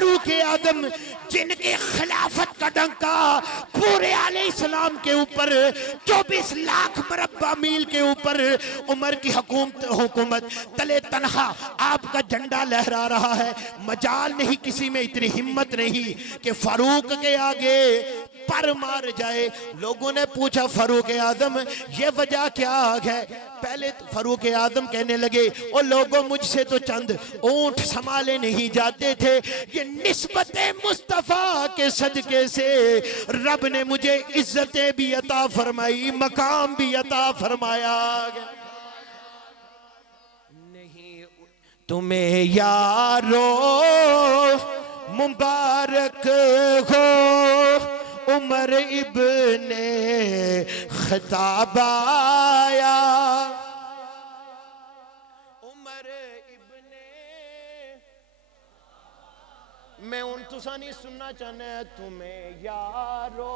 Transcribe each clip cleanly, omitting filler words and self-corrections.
फारूक आदम जिनके खिलाफत का डंका पूरे आले इस्लाम के ऊपर 24 लाख मरब्बा मील के ऊपर उमर की हुकूमत तले तनहा आपका झंडा लहरा रहा है। मजाल नहीं, किसी में इतनी हिम्मत नहीं कि फारूक के आगे पर मार जाए। लोगों ने पूछा फारूक आदम ये वजह क्या है? पहले तो फारूक आदम कहने लगे ओ लोगों, मुझसे तो चंद ऊंट संभाले नहीं जाते थे, ये निस्बत मुस्तफा के सदके से रब ने मुझे इज्जतें भी अता फरमाई, मकाम भी अता फरमाया। नहीं तुम्हें यारो मुबारक हो उमर इब्ने खत्ताब आया। उमर इब्ने मैं उन तुसा नहीं सुनना चाहना तुम्हें यारो,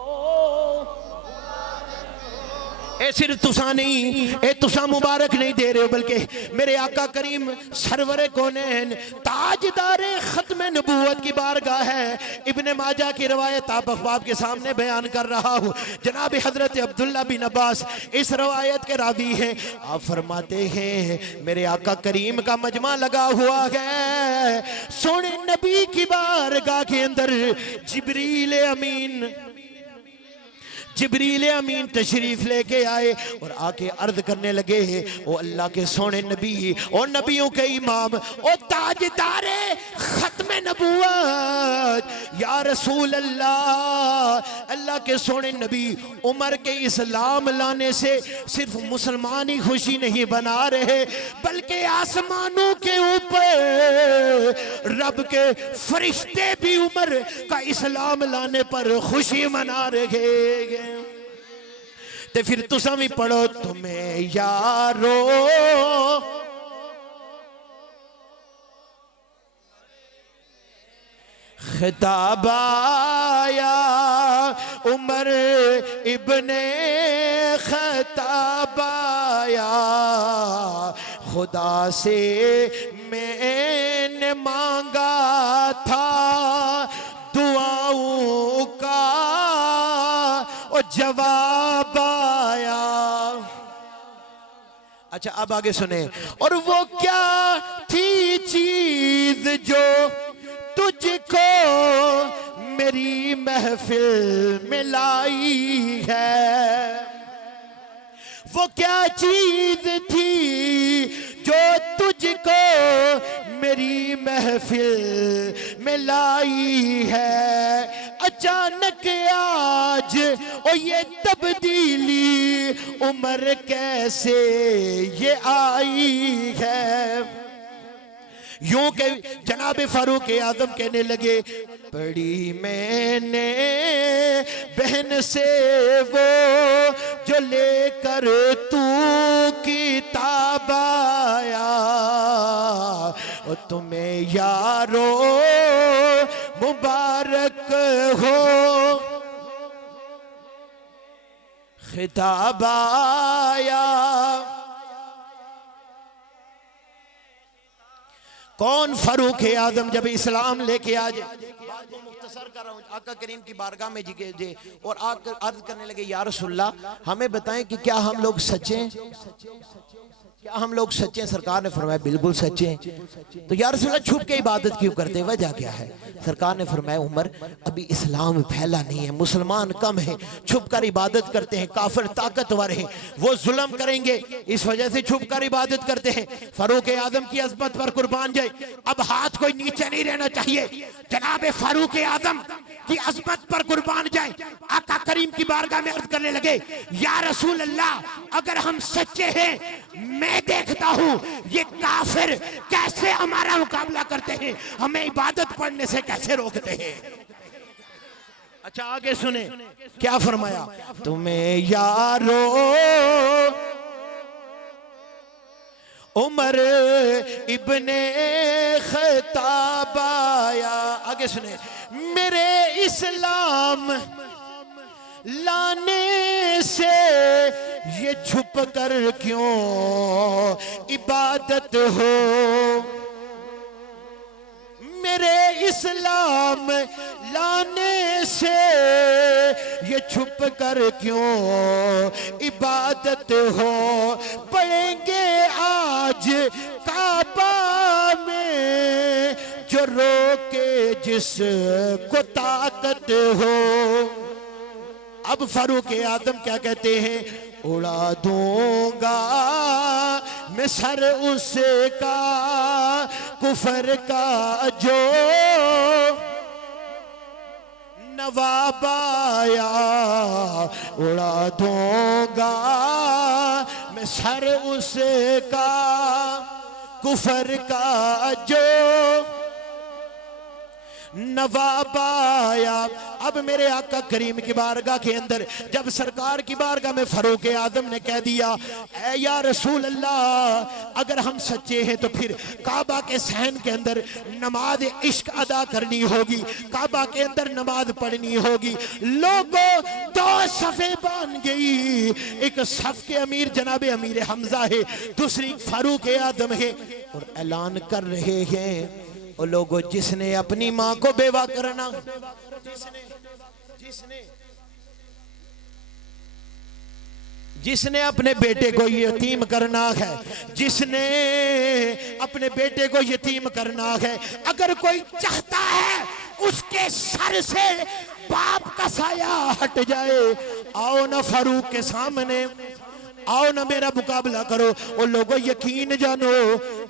ए सिर्फ तुसा नहीं, ए तुसा मुबारक नहीं दे रहे हो, बल्कि मेरे आका करीम सरवरे कौनैन ताजदारे खत्म नबूवत की बारगाह है। इब्ने माजा की रवायत आप अखबाब के सामने बयान कर रहा हूँ। जनाब हजरत अब्दुल्ला बिन अब्बास इस रवायत के रावी हैं। आप फरमाते हैं मेरे आका करीम का मजमा लगा हुआ है, सोने नबी की बारगाह के अंदर जिब्रील अमीन तशरीफ लेके आए और आके अर्ज करने लगे ओ अल्लाह के सोने नबी, ओ नबियों के इमाम, ओ ताजदारे खत्म नबूवत या रसूल अल्लाह, अल्लाह के सोने नबी उमर के इस्लाम लाने से सिर्फ मुसलमान ही खुशी नहीं बना रहे, बल्कि आसमानों के ऊपर रब के फरिश्ते भी उमर का इस्लाम लाने पर खुशी मना रहे। ते फिर तुसा भी पढ़ो तुम्हें यारो खिताब आया, उमर इब्ने खत्ताब आया। खुदा से मैंने मांगा था दुआओं का और जवाब आया। अच्छा अब आगे सुने। और वो क्या थी चीज जो तुझको मेरी महफिल में लाई है, वो क्या चीज थी जो तुझको मेरी महफिल में लाई है। अचानक आज ओ ये तब्दीली उमर कैसे ये आई है। यूं के जनाब फारूक आदम कहने लगे पढ़ी मैंने बहन से वो जो लेकर तू किताब आया, और तुम्हें यारो मुबारक हो खिताब आया। कौन फारूक आदम जब इस्लाम लेके आ जाए, बात को मुख्तसर कर रहा हूँ, आका करीम की बारगाह में जी और आकर अर्ज करने लगे या रसूलल्लाह हमें बताएं कि क्या हम लोग सच्चे हैं, क्या हम लोग सच्चे हैं? सरकार ने फरमाया बिल्कुल सच्चे हैं। तो या रसूलल्लाह छुप के इबादत क्यों करते, वजह क्या है? सरकार ने फरमाया उमर अभी इस्लाम फैला नहीं है, मुसलमान कम है, छुप कर इबादत करते हैं, काफिर ताकतवर हैं, वो जुल्म करेंगे, इस वजह से छुप कर इबादत करते हैं। फारूक आदम की अज़मत पर कुर्बान जाए, अब हाथ कोई नीचे नहीं रहना चाहिए। जनाब फारूक आदम की अज़मत पर कुर्बान जाए, आका करीम की बारगाह में अर्ज करने लगे या रसूल अल्लाह अगर हम सच्चे हैं, मैं देखता हूं ये काफिर कैसे हमारा मुकाबला करते हैं, हमें इबादत पढ़ने से कैसे रोकते हैं। अच्छा आगे सुने क्या फरमाया, तुम्हें यारो उमर इब्ने खत्ताब आया। आगे सुने मेरे इस्लाम लाने से ये छुप कर क्यों इबादत हो, मेरे इस्लाम लाने से ये छुप कर क्यों इबादत हो, पढ़ेंगे आज काबा में जो रोके जिसको ताकत हो। अब फारूक आदम क्या कहते हैं, उड़ा दूंगा मैं सर उसका कुफर का जो नवाब आया, उड़ा दूंगा मैं सर उसका कुफर का जो नवाब आया। अब मेरे आका करीम की बारगाह के अंदर जब सरकार की बारगाह में फारूक आदम ने कह दिया, ऐ या रसूल अल्लाह, अगर हम सच्चे हैं तो फिर काबा के सहन के अंदर नमाज इश्क अदा करनी होगी, काबा के अंदर नमाज पढ़नी होगी। लोगों दो सफे बन गई, एक सफ के अमीर जनाबे अमीर हमजा है, दूसरी फारूक आदम है, और ऐलान कर रहे हैं वो लोगों जिसने अपनी माँ को बेवा करना, जिसने अपने बेटे को यतीम करना है, जिसने अपने बेटे को यतीम करना है, अगर कोई चाहता है उसके सर से बाप का साया हट जाए, आओ ना फारूक के सामने, आओ ना मेरा मुकाबला करो। और लोगों यकीन जानो,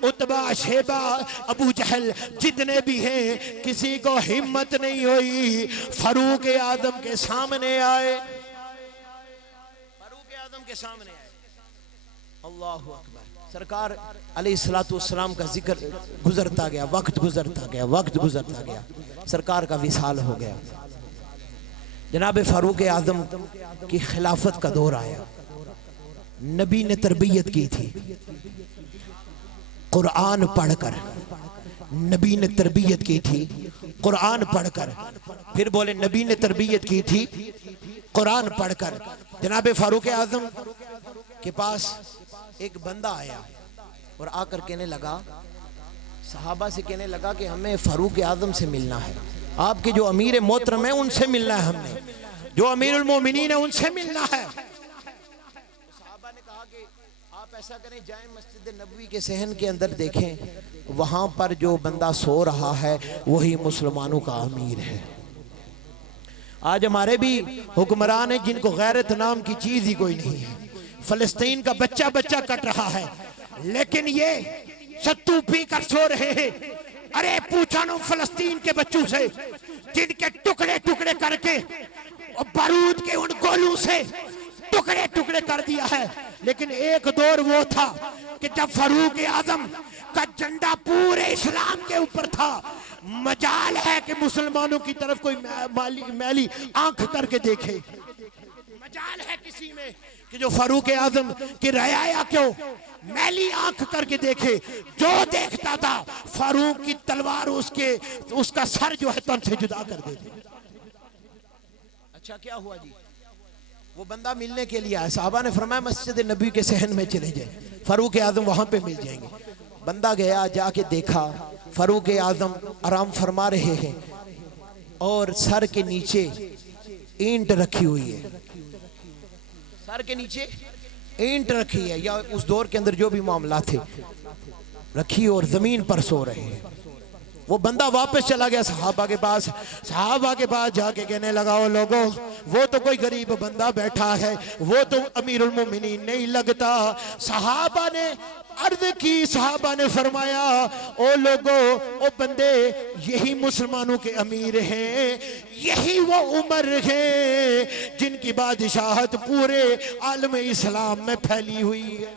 उतबा शेबा अबू जहल जितने भी हैं, किसी को हिम्मत नहीं हुई फारूक आदम के सामने आए, फारूक आदम के सामने आए। अल्लाहु अकबर। सरकार अलैहिस्सलातु वस्सलाम का जिक्र गुजरता गया, वक्त गुजरता गया, वक्त गुजरता गया, सरकार का विसाल हो गया। जनाब फारूक आदम की खिलाफत का दौर आया। नबी ने तरबियत की थी कुरान पढ़कर, नबी ने तरबियत की थी कुरान पढ़कर, फिर बोले नबी ने तरबियत की थी कुरान पढ़कर। जनाब फारूक आजम के पास एक बंदा आया और आकर कहने लगा, सहाबा से कहने लगा कि हमें फारूक आजम से मिलना है, आपके जो अमीर मोहतरम है उनसे मिलना है, हमने जो अमीरुल मोमिनीन है उनसे मिलना है। ऐसा करें, जाए मस्जिद नबवी के सहन के अंदर देखें, वहां पर जो बंदा सो रहा है वही मुसलमानों का अमीर है। आज हमारे भी हुक्मरान हैं जिनको गैरत नाम की चीज ही कोई नहीं है। फलस्तीन का बच्चा बच्चा कट रहा है, लेकिन ये सत्तू पी कर सो रहे हैं। अरे पूछा नो फलस्तीन के बच्चों से जिनके टुकड़े टुकड़े करके और बारूद के उन गोलों से टुकड़े टुकड़े कर दिया है। लेकिन एक दौर वो था कि जब फारूक आजम का झंडा पूरे इस्लाम के ऊपर था। मजाल है कि मुसलमानों की तरफ कोई मैली आंख करके देखे, मजाल है किसी में कि जो फारूक आजम की रयाया क्यों मैली आंख करके देखे। जो देखता था फारूक की तलवार उसका सर जो है तन से जुदा कर देते। अच्छा क्या हुआ जी, वो बंदा मिलने के लिए आया, साहबा ने फरमाया मस्जिद नबी के सहन में चले जाए, फारूक आजम वहां पे मिल जाएंगे। बंदा गया, जाके देखा फारूक आजम आराम फरमा रहे हैं और सर के नीचे ईंट रखी हुई है, सर के नीचे ईंट रखी है, या उस दौर के अंदर जो भी मामला थे रखी, और जमीन पर सो रहे हैं। वो बंदा वापस चला गया सहाबा के पास, सहाबा के पास जाके कहने लगा, ओ लोगों वो तो कोई गरीब बंदा बैठा है, वो तो अमीरुल मोमिनीन नहीं लगता। सहाबा ने अर्ज की, सहाबा ने फरमाया, ओ लोगों ओ बंदे, यही मुसलमानों के अमीर हैं, यही वो उमर है जिनकी बादशाहत पूरे आलम इस्लाम में फैली हुई है।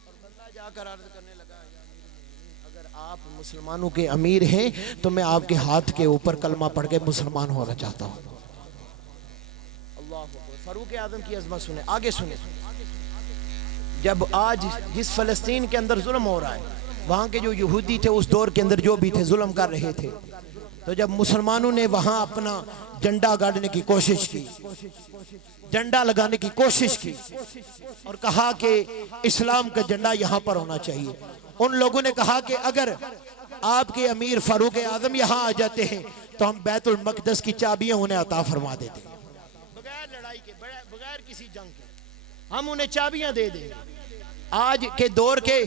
और बंदा जाकर अर्ज करने लगा, आप मुसलमानों के अमीर हैं तो मैं आपके हाथ के ऊपर कलमा पढ़ के मुसलमान होना चाहता हूं। अल्लाह फारूक आजम की अजमत सुने, आगे सुने। जब आज जिस फलस्तीन के अंदर जुल्म हो रहा है, वहां के जो यहूदी थे उस दौर के अंदर जो भी थे जुल्म कर रहे थे, तो जब मुसलमानों ने वहां अपना झंडा गाड़ने की कोशिश की, झंडा लगाने की कोशिश की और कहा कि इस्लाम का झंडा यहां पर होना चाहिए, उन लोगों ने कहा कि अगर आपके अमीर फारूक आजम यहाँ आ जाते हैं तो हम बैतुल मक़दस की चाबियां उन्हें अता फरमा देते हैं, बगैर लड़ाई के, बगैर किसी जंग के हम उन्हें चाबियां दे देंगे। आज के दौर के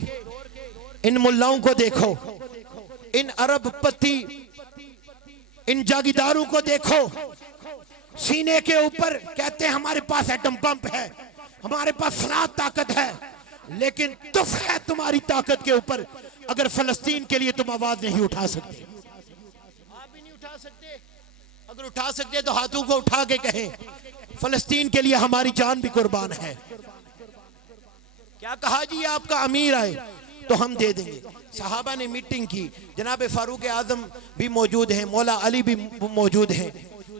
इन मुल्लाओं को देखो, इन अरब पति, इन जागीरदारों को देखो, सीने के ऊपर कहते हैं हमारे पास एटम बम है, हमारे पास फलां ताकत है, लेकिन तुफ है तुम्हारी ताकत के ऊपर अगर फलस्तीन के लिए तुम आवाज नहीं उठा सकते। आप भी नहीं उठा सकते, अगर उठा सकते तो हाथों को उठा के कहें फलस्तीन के लिए हमारी जान भी कुर्बान है। क्या कहा जी, आपका अमीर आए तो हम दे देंगे। सहाबा ने मीटिंग की, जनाब फारूक आजम भी मौजूद हैं, मौला अली भी मौजूद हैं,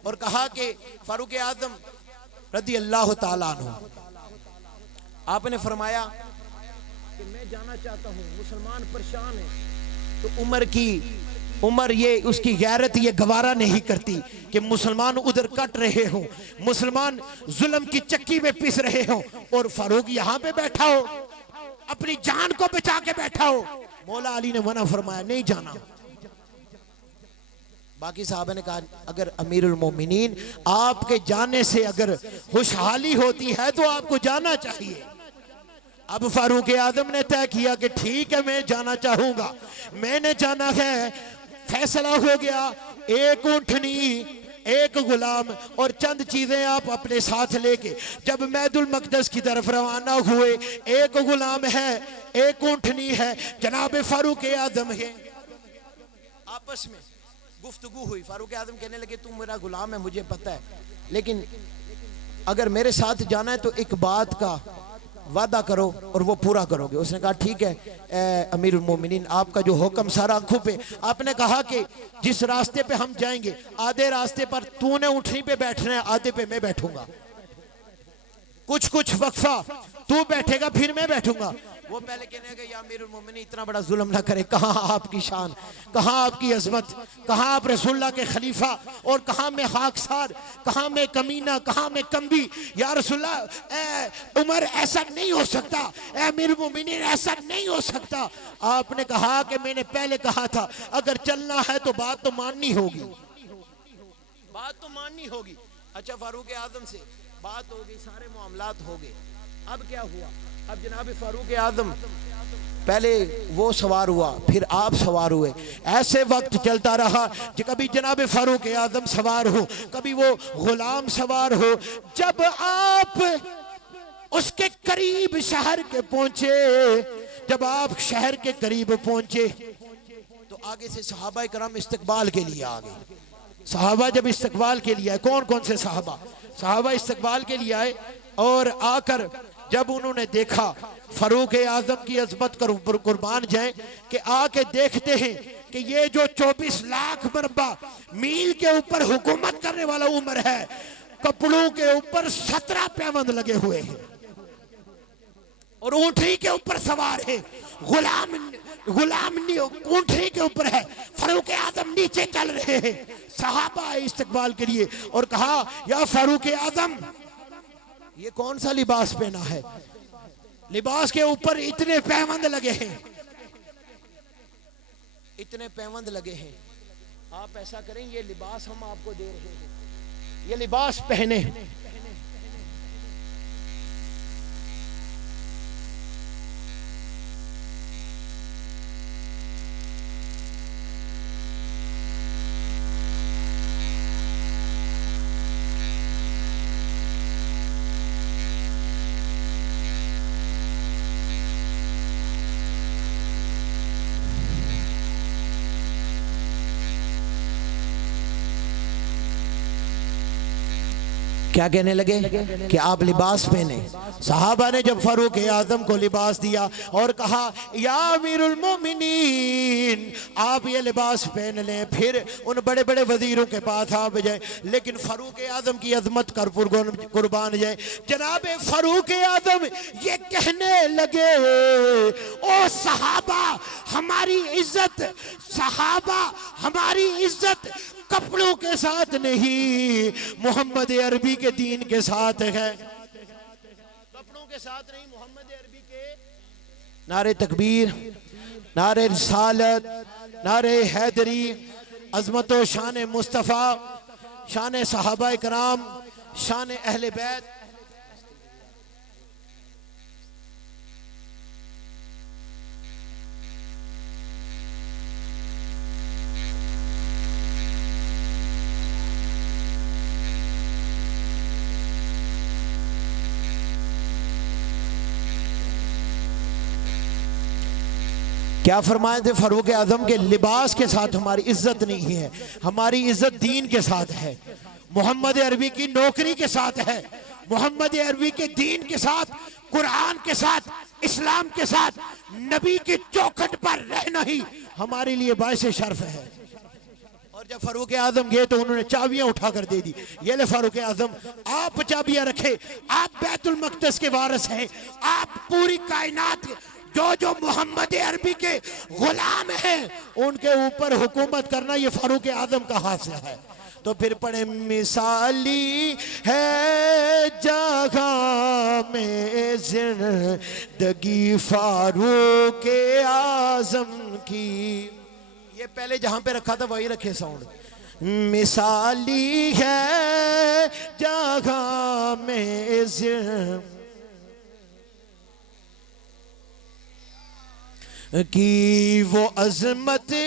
और कहा कि फारूक आजम रज़ी अल्लाह ताला अन्हु, आपने फरमाया कि मैं जाना चाहता हूँ, मुसलमान परेशान है, तो उमर ये उसकी गैरत ये गवारा नहीं करती कि मुसलमान उधर कट रहे हो, मुसलमान जुल्म की चक्की में पिस रहे हो और फारूक यहाँ पे बैठा हो, अपनी जान को बचा के बैठा हो। मौला अली ने मना फरमाया, नहीं जाना। बाकी साहब ने कहा अगर अमीरुल मोमिनीन आपके जाने से अगर खुशहाली होती है तो आपको जाना चाहिए। अब फारूक आजम ने तय किया कि ठीक है मैं जाना चाहूंगा, मैंने जाना है, फैसला हो गया। एक ऊँटनी, एक गुलाम और चंद चीजें आप अपने साथ लेके जब बैतुल मक़दस की तरफ रवाना हुए, एक गुलाम है, एक ऊँटनी है, जनाब फारूक आजम है। आपस में गुफ्तगू हुई, फारूक आजम कहने लगे तुम मेरा गुलाम है मुझे पता है, लेकिन अगर मेरे साथ जाना है तो एक बात का वादा करो और वो पूरा करोगे। उसने कहा ठीक है अमीरुल मोमिनीन, आपका जो हुक्म सारा आंखों पे। आपने कहा कि जिस रास्ते पे हम जाएंगे आधे रास्ते पर तूने ऊँटनी पे बैठना है, आधे पे मैं बैठूंगा, कुछ वक्फा तू बैठेगा फिर मैं बैठूंगा। वो पहले कहने लगे या अमीरुल मोमिनीन इतना बड़ा जुल्म ना करे, कहाँ आपकी शान, कहाँ आपकी अजमत, कहाँ आप रसूलुल्लाह के खलीफा और कहाँ मैं खाकसार, कहाँ मैं कमीना, कहाँ मैं कम्बी। या रसूलुल्लाह उमर ऐसा नहीं हो सकता, अमीरुल मोमिनीन ऐसा नहीं हो सकता। आपने कहा कि मैंने पहले कहा था अगर चलना है तो बात तो माननी होगी, बात तो माननी होगी। अच्छा फारूक आजम से बात हो गई, सारे मामलात हो गए। अब क्या हुआ, अब जनाब फारूक आजम पहले वो सवार हुआ, फिर आप सवार हुए, ऐसे वक्त चलता रहा कि कभी जनाब फारूक आजम सवार हो, कभी वो गुलाम सवार हो। जब आप उसके करीब शहर के पहुंचे, जब आप शहर के करीब पहुंचे तो आगे से सहाबा करम इस्तकबाल के लिए आ गए। सहाबा जब इस्तकबाल के लिए आए, कौन कौन से सहाबा इस्तकबाल के लिए आए, और आकर जब उन्होंने देखा फारूक आजम की अजमत कर कुर्बान जाए कि आके देखते हैं कि ये जो 24 लाख मरबा मील के ऊपर हुकूमत करने वाला उमर है, कपड़ों के ऊपर 17 पैबंद लगे हुए हैं और ऊँटनी के ऊपर सवार है, गुलाम ऊँटनी के ऊपर है, फारूक आजम नीचे चल रहे हैं। सहाबा इस्तकबाल के लिए और कहा या फारूक आजम ये कौन सा लिबास पहना है, लिबास के ऊपर इतने पैबंद लगे हैं, इतने पैबंद लगे हैं। आप ऐसा करें ये लिबास हम आपको दे रहे हैं, ये लिबास पहने। क्या कहने लगे कि आप लिबास पहने। सहाबा ने जब फारूक आजम को लिबास दिया और कहा या अमीरुल मोमिनीन आप ये लिबास पहन लें, फिर उन बड़े बड़े वजीरों के पास आप जाए, लेकिन फारूक आजम की अजमत कर कुर्बान जाए। जनाब फारूक आजम ये कहने लगे ओ सहाबा हमारी इज्जत, सहाबा हमारी इज्जत कपड़ों के साथ नहीं, मोहम्मद अरबी के दीन के साथ है। कपड़ों के साथ नहीं, मोहम्मद अरबी के नारे तकबीर, नारे रिसालत, नारे हैदरी, अजमत व शान मुस्तफ़ा, शान सहाबा कराम, शान अहले बैत। क्या फरमाए थे फारूक आजम के, लिबास के साथ हमारी इज्जत नहीं है, हमारी इज्जत दीन के साथ है, मोहम्मद अरबी की नौकरी के साथ है, मोहम्मद अरबी के दीन के साथ, कुरान के साथ, इस्लाम के साथ, नबी की चौखट पर रहना ही हमारे लिए बायसे शर्फ है। और जब फारूक आजम गए तो उन्होंने चाबियां उठाकर दे दी, ये ले फारूक आजम, आप चाबियां रखे, आप बैतुल मक़दस के वारिस हैं, आप पूरी कायनात जो जो मोहम्मद अरबी के गुलाम हैं उनके ऊपर हुकूमत करना ये फारूक आजम का हासिल है। तो फिर पढ़े, मिसाली है जगह में जिंदगी फारूक आजम की। ये पहले जहां पे रखा था वही रखे साउंड। मिसाली है जगह में की वो अजमत